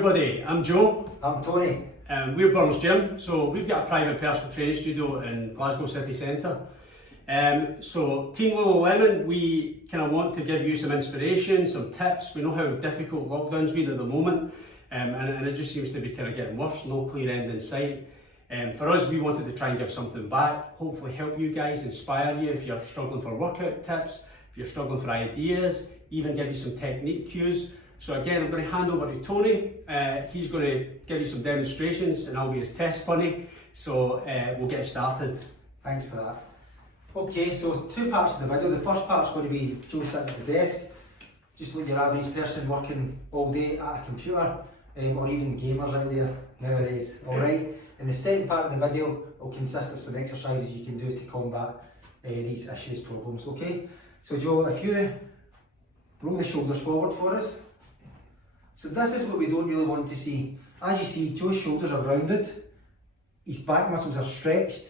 everybody, I'm Joe. I'm Tony. We're Burns Gym, so we've got a private personal training studio in Glasgow city centre. So Team Lululemon, we kind of want to give you some inspiration, some tips. We know how difficult lockdown's been at the moment, and it just seems to be kind of getting worse, no clear end in sight. For us, we wanted to try and give something back, hopefully help you guys, inspire you if you're struggling for workout tips, if you're struggling for ideas, even give you some technique cues. So again, I'm going to hand over to Tony. He's going to give you some demonstrations and I'll be his test bunny. So we'll get started. Thanks for that. Okay, so two parts of the video. The first part's going to be Joe sitting at the desk, just like your average person working all day at a computer, or even gamers out there nowadays, alright? And the second part of the video will consist of some exercises you can do to combat these issues, problems, okay? So Joe, if you roll the shoulders forward for us. So this is what we don't really want to see. As you see, Joe's shoulders are rounded, his back muscles are stretched,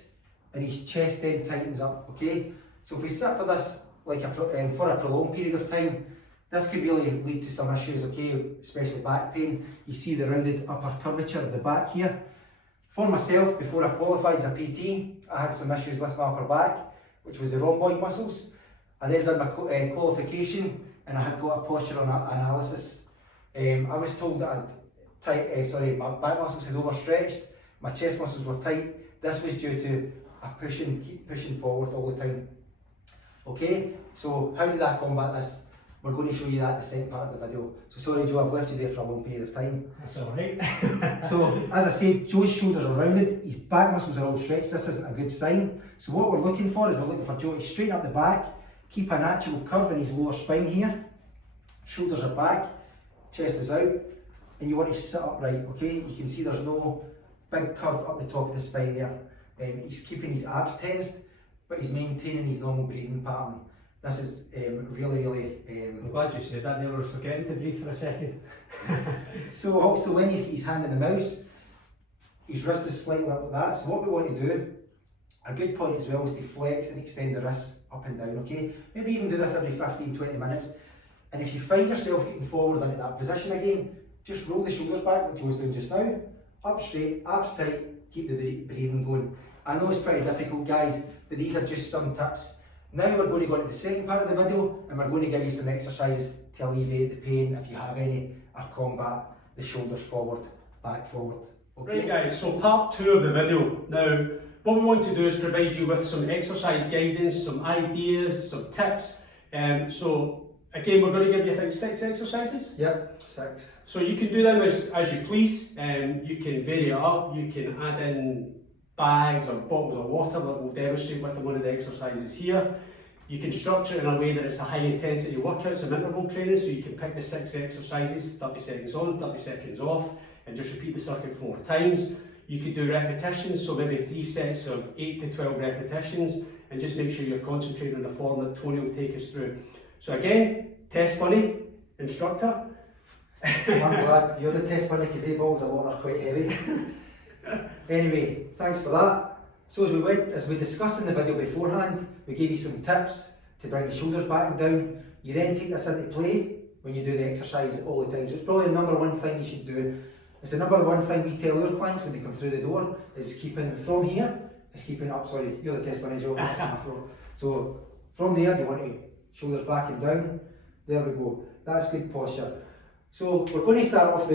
and his chest then tightens up, okay? So if we sit for this like for a prolonged period of time, this could really lead to some issues, okay? Especially back pain. You see the rounded upper curvature of the back here. For myself, before I qualified as a PT, I had some issues with my upper back, which was the rhomboid muscles. I then did my qualification, and I had got a posture analysis. I was told that my back muscles had overstretched, my chest muscles were tight. This was due to keep pushing forward all the time. Okay, so how did I combat this? We're going to show you that in the second part of the video. So sorry Joe, I've left you there for a long period of time. That's alright. So as I said, Joe's shoulders are rounded, his back muscles are all stretched. This isn't a good sign. So what we're looking for is we're looking for Joe to straighten up the back, keep a natural curve in his lower spine here. Shoulders are back, chest is out, and you want to sit upright, okay? You can see there's no big curve up the top of the spine there. He's keeping his abs tensed, but he's maintaining his normal breathing pattern. This is really I'm glad you said that, I was forgetting to breathe for a second. So also when he's got his hand in the mouse, his wrist is slightly up like that. So what we want to do, a good point as well, is to flex and extend the wrists up and down, okay? Maybe even do this every 15-20 minutes. And if you find yourself getting forward into that position again, just roll the shoulders back, like Joe's doing just now, up straight, abs tight, keep the breathing going. I know it's pretty difficult guys, but these are just some tips. Now we're going to go into the second part of the video, and we're going to give you some exercises to alleviate the pain if you have any, or combat the shoulders forward, back forward. Okay? Right guys, so part 2 of the video. Now, what we want to do is provide you with some exercise guidance, some ideas, some tips. So again, we're going to give you, I think, 6 exercises? Yep, 6. So you can do them as you please. You can vary it up, you can add in bags or bottles of water that we'll demonstrate with one of the exercises here. You can structure it in a way that it's a high intensity workout, some interval training, so you can pick the 6 exercises, 30 seconds on, 30 seconds off, and just repeat the circuit 4 times. You could do repetitions, so maybe 3 sets of 8 to 12 repetitions, and just make sure you're concentrating on the form that Tony will take us through. So again, test bunny, instructor. I'm glad you're the test bunny because the balls a lot are quite heavy. Anyway, thanks for that. So as we discussed in the video beforehand, we gave you some tips to bring the shoulders back and down. You then take this into play when you do the exercises all the time. So it's probably the number one thing you should do. It's the number one thing we tell our clients when they come through the door is keeping from here, is keeping up, sorry, you're the test bunny Joe, that's my throat. So from there you want to shoulders back and down. There we go. That's good posture. So we're going to start off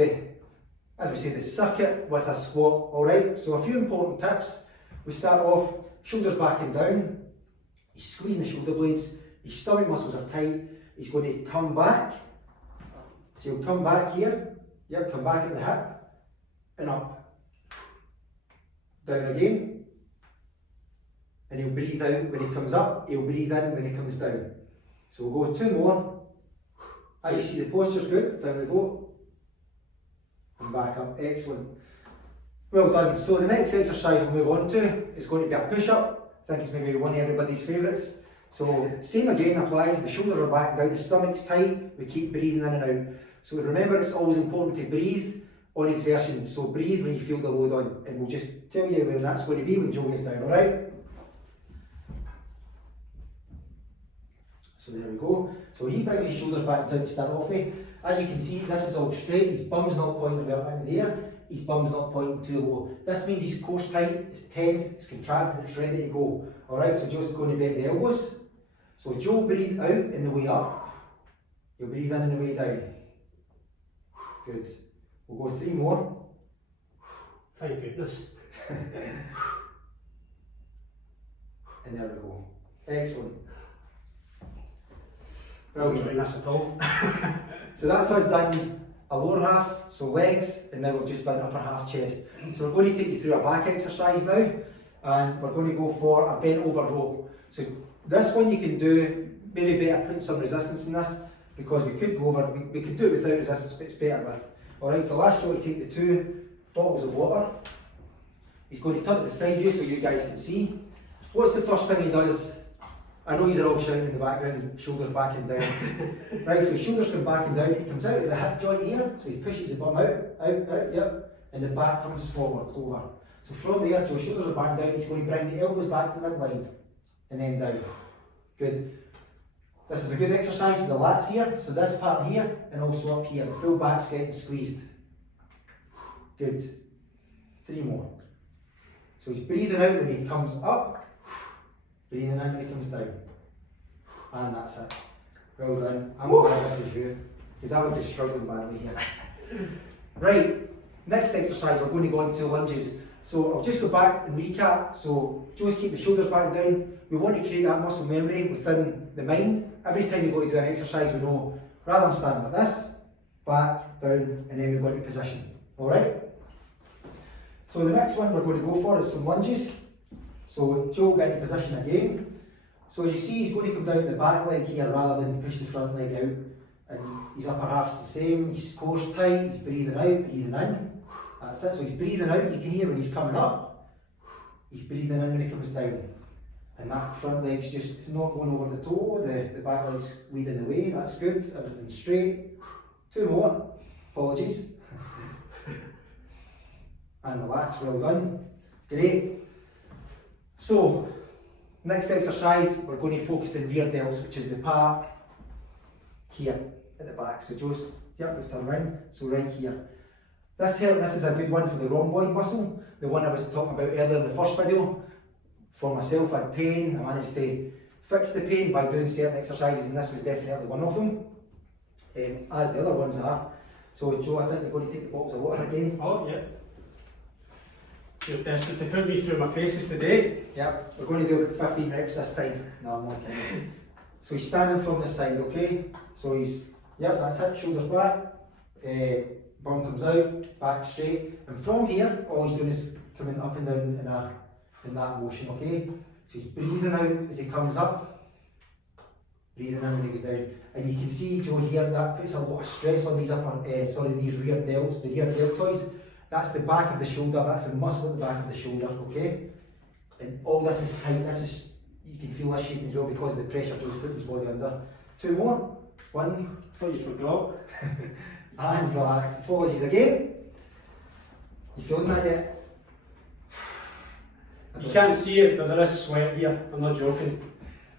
as we say, the circuit with a squat. Alright, so a few important tips. We start off shoulders back and down. He's squeezing the shoulder blades. His stomach muscles are tight. He's going to come back. So he'll come back here. Yep, come back at the hip. And up. Down again. And he'll breathe out when he comes up. He'll breathe in when he comes down. So we'll go 2 more. As you see, the posture's good. Down we go. And back up. Excellent. Well done. So the next exercise we'll move on to is going to be a push-up. I think it's maybe one of everybody's favourites. So same again applies. The shoulders are back down. The stomach's tight. We keep breathing in and out. So remember, it's always important to breathe on exertion. So breathe when you feel the load on. And we'll just tell you when that's going to be when Joe gets down. Alright? So there we go. So he brings his shoulders back down to start off with. As you can see, this is all straight, his bum's not pointing up into the air, his bum's not pointing too low. This means his core's tight, it's tensed, it's contracted, it's ready to go. Alright, so Joe's going to bend the elbows. So Joe breathe out in the way up, he'll breathe in the way down. Good. We'll go 3 more. Thank goodness. And there we go. Excellent. Not Brilliant. enjoying this at all. So that's us done a lower half, so legs, and now we've just done upper half chest. So we're going to take you through a back exercise now, and we're going to go for a bent over row. So this one you can do, maybe better putting some resistance in this, because we could go over, we could do it without resistance, but it's better with. Alright, so last Joe to take the 2 bottles of water. He's going to turn to the side view so you guys can see. What's the first thing he does? I know you're all shouting in the background, shoulders back and down. Right, so shoulders come back and down, he comes out of the hip joint here, so he pushes the bum out, yep, and the back comes forward, over. So from there, Joe's shoulders are back down, he's going to bring the elbows back to the midline, and then down. Good. This is a good exercise for the lats here, so this part here, and also up here, the full back's getting squeezed. Good. 3 more. So he's breathing out when he comes up, breathing in when he comes down. And that's it. Well done. I'm glad this is you, because I was just struggling badly here. Right, next exercise we're going to go into lunges. So I'll just go back and recap. So just keep the shoulders back and down. We want to create that muscle memory within the mind. Every time we go to do an exercise, we know, rather than standing like this, back, down, and then we go into position. Alright? So the next one we're going to go for is some lunges. So Joe will get into position again. So as you see, he's going to come down the back leg here rather than push the front leg out. And his upper half's the same, his core's tight, he's breathing out, breathing in. That's it, so he's breathing out, you can hear when he's coming up. He's breathing in when he comes down. And that front leg's just, it's not going over the toe, the back leg's leading the way, that's good, everything's straight. 2 more, apologies. And relax, well done. Great. So, next exercise, we're going to focus on rear delts, which is the part here at the back. So Joe's, yep, we've turned around, so right here. This is a good one for the rhomboid muscle, the one I was talking about earlier in the first video. For myself, I had pain, I managed to fix the pain by doing certain exercises, and this was definitely one of them, as the other ones are. So Joe, I think you're going to take the bottles of water again. Oh, yeah. You're desperate to put me through my paces today. Yep, we're going to do about 15 reps this time. No, I'm not kidding. So he's standing from this side, okay? So he's, yep, that's it, shoulders back, bum comes out, back straight. And from here, all he's doing is coming up and down in that motion, okay? So he's breathing out as he comes up, breathing in when he goes down. And you can see, Joe, here, that puts a lot of stress on these these rear delts, the rear deltoids. That's the back of the shoulder, that's the muscle at the back of the shoulder, okay? And all this is tight, you can feel this shaking as well because of the pressure Joe's putting his body under. 2 more. 1. Thought you forgot. And relax. Apologies again. You feeling that yet? You can't see it, but there is sweat here. I'm not joking.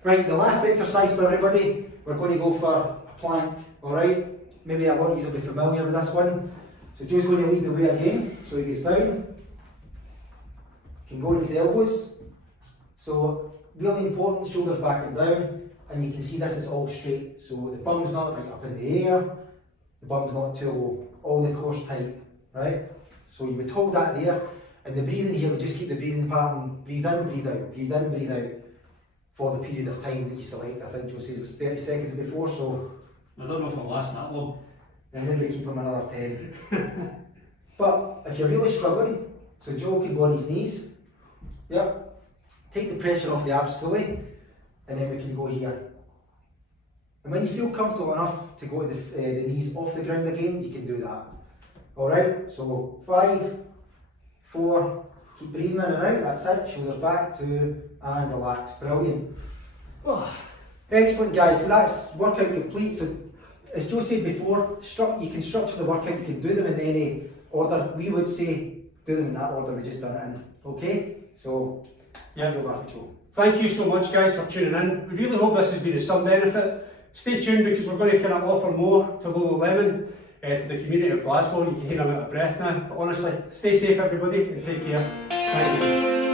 Right, the last exercise for everybody, we're going to go for a plank, alright? Maybe a lot of you will be familiar with this one. So Joe's going to lead the way again, so he goes down, can go on his elbows. So really important, shoulders back and down, and you can see this is all straight. So the bum's not right up in the air, the bum's not too low, all the core's tight, right? So you would hold that there, and the breathing here, we just keep the breathing pattern, breathe in, breathe out, breathe in, breathe out, for the period of time that you select. I think Joe says it was 30 seconds before, so I don't know if it'll last that long. and then they keep him another 10. But if you're really struggling, so Joe can go on his knees, yep, take the pressure off the abs fully, and then we can go here. And when you feel comfortable enough to go to the knees off the ground again, you can do that. Alright, so 5, 4, keep breathing in and out, that's it, shoulders back, 2, and relax, brilliant. Oh, excellent guys, so that's workout complete. So as Joe said before, you can structure the workout, you can do them in any order. We would say do them in that order we just done it in. Okay? So, yeah, go back to Joe. Thank you so much, guys, for tuning in. We really hope this has been of some benefit. stay tuned because we're going to kind of offer more to Lululemon, to the community of Glasgow. You can hear I'm out of breath now, but honestly, stay safe everybody and take care. Thank you.